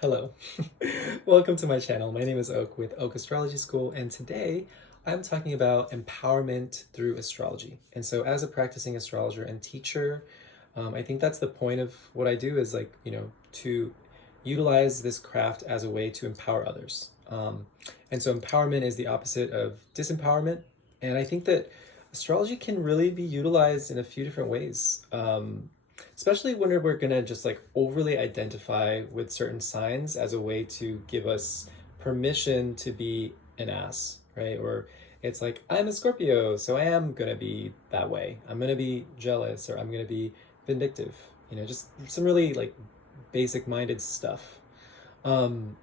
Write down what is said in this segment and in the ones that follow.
Hello. Welcome to my channel. My name is Oak with Oak Astrology School, and today I'm talking about empowerment through astrology. And so, as a practicing astrologer and teacher, I think that's the point of what I do is to utilize this craft as a way to empower others. And so, empowerment is the opposite of disempowerment. And I think that astrology can really be utilized in a few different ways. Especially when we're gonna just like overly identify with certain signs as a way to give us permission to be an ass, right? Or it's like, I'm a Scorpio, so I am gonna be that way. I'm gonna be jealous or I'm gonna be vindictive. Just some really like basic minded stuff. Um,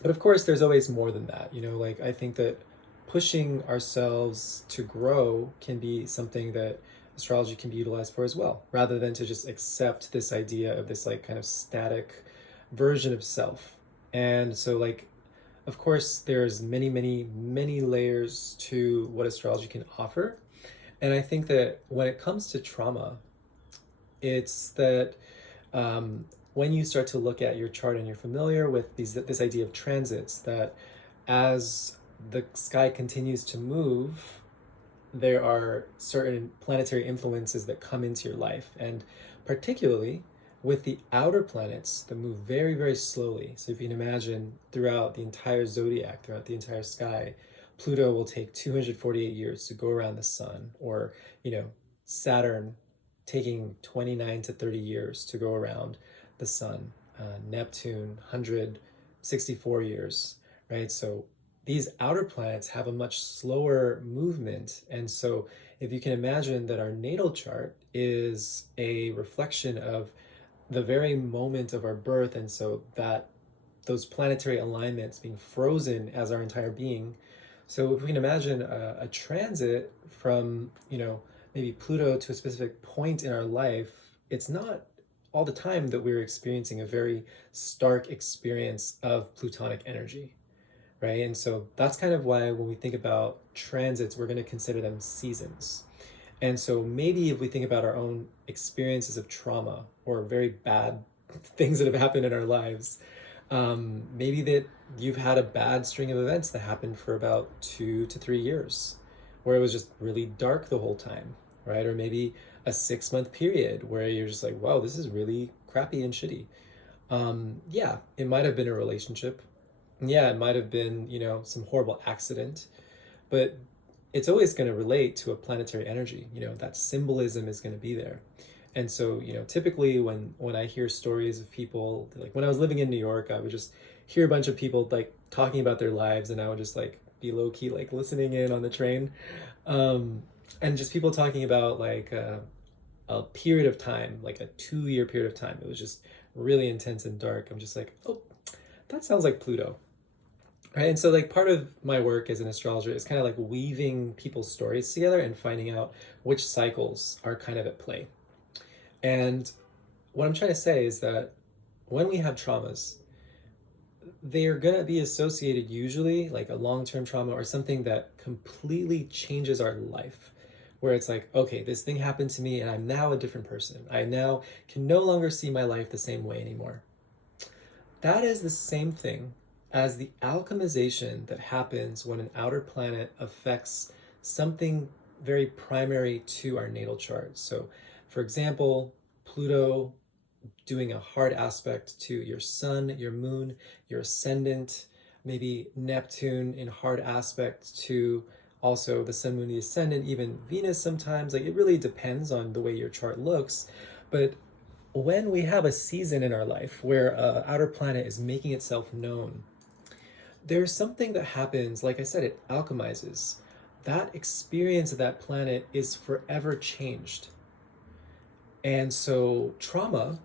but of course, there's always more than that. Like I think that pushing ourselves to grow can be something that astrology can be utilized for as well, rather than to just accept this idea of this like kind of static version of self. And so, like, of course, there's many, many, many layers to what astrology can offer. And I think that when it comes to trauma, it's that when you start to look at your chart and you're familiar with this idea of transits, that as the sky continues to move, there are certain planetary influences that come into your life, and particularly with the outer planets that move very, very slowly. So if you can imagine throughout the entire zodiac, throughout the entire sky, Pluto will take 248 years to go around the sun, or Saturn taking 29 to 30 years to go around the sun, Neptune 164 years, right? So these outer planets have a much slower movement. And so if you can imagine that our natal chart is a reflection of the very moment of our birth, and so that those planetary alignments being frozen as our entire being. So if we can imagine a transit from, maybe Pluto to a specific point in our life, it's not all the time that we're experiencing a very stark experience of Plutonic energy, right? And so that's kind of why when we think about transits, we're going to consider them seasons. And so maybe if we think about our own experiences of trauma or very bad things that have happened in our lives, maybe that you've had a bad string of events that happened for about 2 to 3 years, where it was just really dark the whole time, right? Or maybe a 6 month period where you're just like, wow, this is really crappy and shitty. Yeah, it might have been a relationship. Yeah, it might have been, some horrible accident, but it's always going to relate to a planetary energy. That symbolism is going to be there. And so, typically when I hear stories of people, like when I was living in New York, I would just hear a bunch of people like talking about their lives, and I would just like be low key like listening in on the train. Um, and just people talking about like a period of time, like a 2 year period of time. It was just really intense and dark. I'm just like, oh, that sounds like Pluto. Right. And so, like, part of my work as an astrologer is kind of like weaving people's stories together and finding out which cycles are kind of at play. And what I'm trying to say is that when we have traumas, they are going to be associated usually like a long-term trauma or something that completely changes our life, where it's like, okay, this thing happened to me and I'm now a different person. I now can no longer see my life the same way anymore. That is the same thing as the alchemization that happens when an outer planet affects something very primary to our natal chart. So, for example, Pluto doing a hard aspect to your sun, your moon, your ascendant, maybe Neptune in hard aspect to also the sun, moon, the ascendant, even Venus sometimes. Like, it really depends on the way your chart looks. But when we have a season in our life where a outer planet is making itself known, there's something that happens. Like I said, it alchemizes. That experience of that planet is forever changed. And so trauma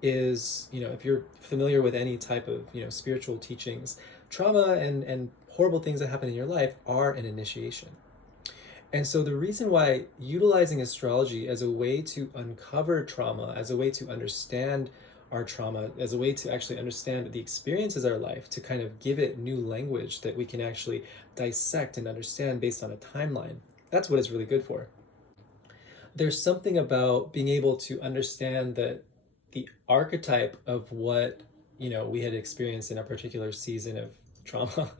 is, if you're familiar with any type of, spiritual teachings, trauma and horrible things that happen in your life are an initiation. And so the reason why utilizing astrology as a way to uncover trauma, as a way to understand our trauma, as a way to actually understand the experiences of our life, to kind of give it new language that we can actually dissect and understand based on a timeline, that's what it's really good for. There's something about being able to understand that the archetype of what we had experienced in a particular season of trauma,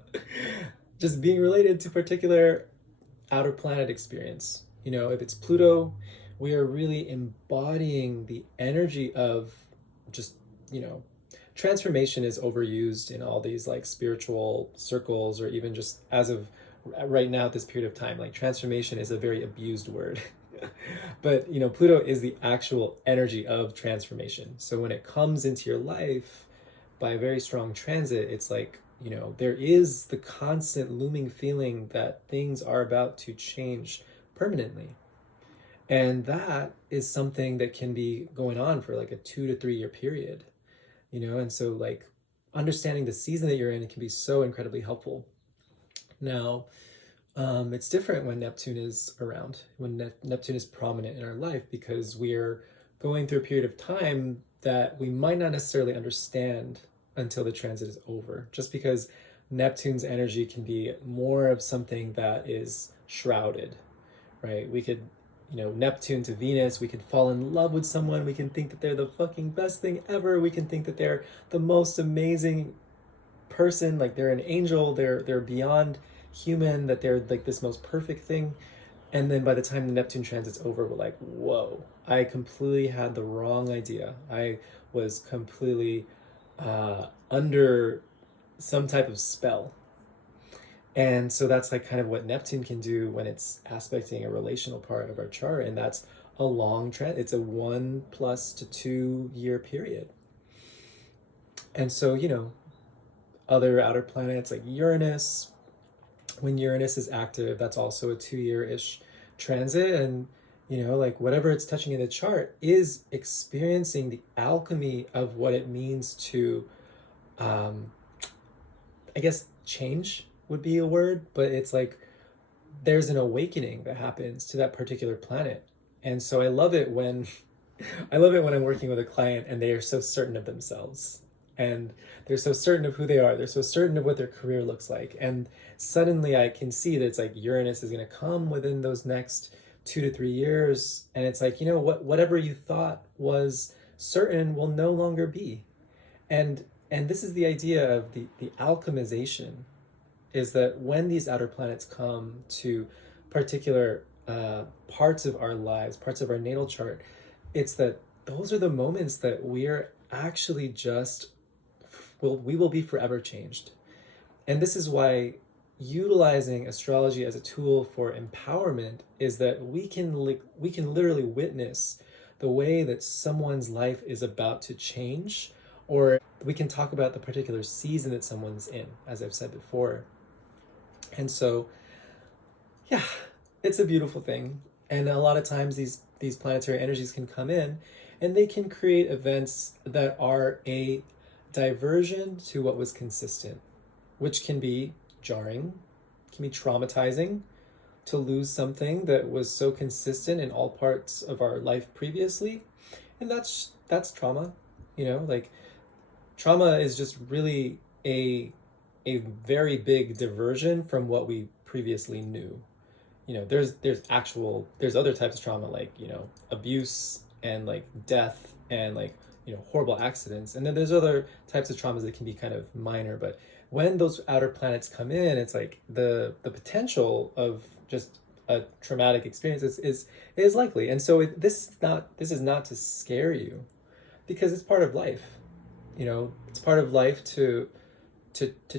just being related to particular outer planet experience. If it's Pluto, we are really embodying the energy of just, you know, transformation is overused in all these like spiritual circles, or even just as of right now at this period of time, like transformation is a very abused word. But Pluto is the actual energy of transformation. So when it comes into your life by a very strong transit, it's like, there is the constant looming feeling that things are about to change permanently. And that is something that can be going on for like a 2 to 3 year period, and so like understanding the season that you're in can be so incredibly helpful. Now, it's different when Neptune is around, when Neptune is prominent in our life, because we're going through a period of time that we might not necessarily understand until the transit is over, just because Neptune's energy can be more of something that is shrouded, right? We could, Neptune to Venus, we could fall in love with someone, we can think that they're the fucking best thing ever, we can think that they're the most amazing person, like they're an angel, they're beyond human, that they're like this most perfect thing. And then by the time the Neptune transit's over, we're like, whoa, I completely had the wrong idea. I was completely under some type of spell. And so that's like kind of what Neptune can do when it's aspecting a relational part of our chart. And that's a long trend. It's a 1 + 2 year period. And so, other outer planets like Uranus, when Uranus is active, that's also a 2 year-ish transit. And, like whatever it's touching in the chart is experiencing the alchemy of what it means to, I guess, change would be a word, but it's like there's an awakening that happens to that particular planet. And so I love it when I'm working with a client and they are so certain of themselves, and they're so certain of who they are, they're so certain of what their career looks like, and suddenly I can see that it's like Uranus is going to come within those next 2 to 3 years, and it's like, whatever you thought was certain will no longer be. And this is the idea of the alchemization, is that when these outer planets come to particular parts of our lives, parts of our natal chart, it's that those are the moments that we are actually we will be forever changed. And this is why utilizing astrology as a tool for empowerment is that we can literally witness the way that someone's life is about to change, or we can talk about the particular season that someone's in, as I've said before. And so, yeah, it's a beautiful thing. And a lot of times these planetary energies can come in and they can create events that are a diversion to what was consistent, which can be jarring, can be traumatizing to lose something that was so consistent in all parts of our life previously. And that's trauma, like trauma is just really a very big diversion from what we previously knew. There's other types of trauma, like, abuse and like death and like, horrible accidents. And then there's other types of traumas that can be kind of minor. But when those outer planets come in, it's like the potential of just a traumatic experience is likely. And so this is not to scare you, because it's part of life. It's part of life to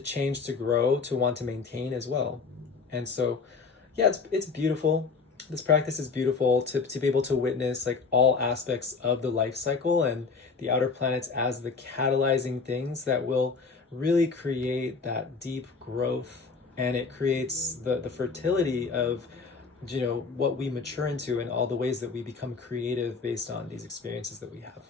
change, to grow, to want to maintain as well. And so, yeah, it's beautiful. This practice is beautiful to be able to witness like all aspects of the life cycle and the outer planets as the catalyzing things that will really create that deep growth, and it creates the fertility of what we mature into and all the ways that we become creative based on these experiences that we have.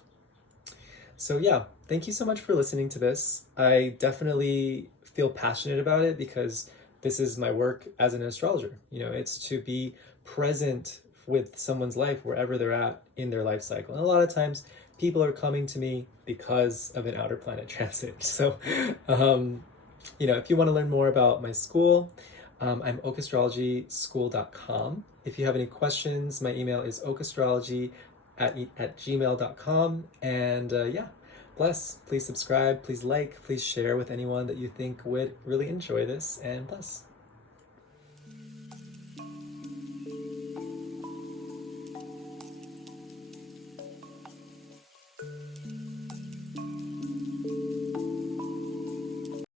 So yeah, thank you so much for listening to this. I definitely feel passionate about it because this is my work as an astrologer. It's to be present with someone's life wherever they're at in their life cycle. And a lot of times people are coming to me because of an outer planet transit. So, if you want to learn more about my school, I'm okastrologyschool.com. If you have any questions, my email is okastrology@gmail.com. And yeah, bless. Please subscribe, please like, please share with anyone that you think would really enjoy this, and bless.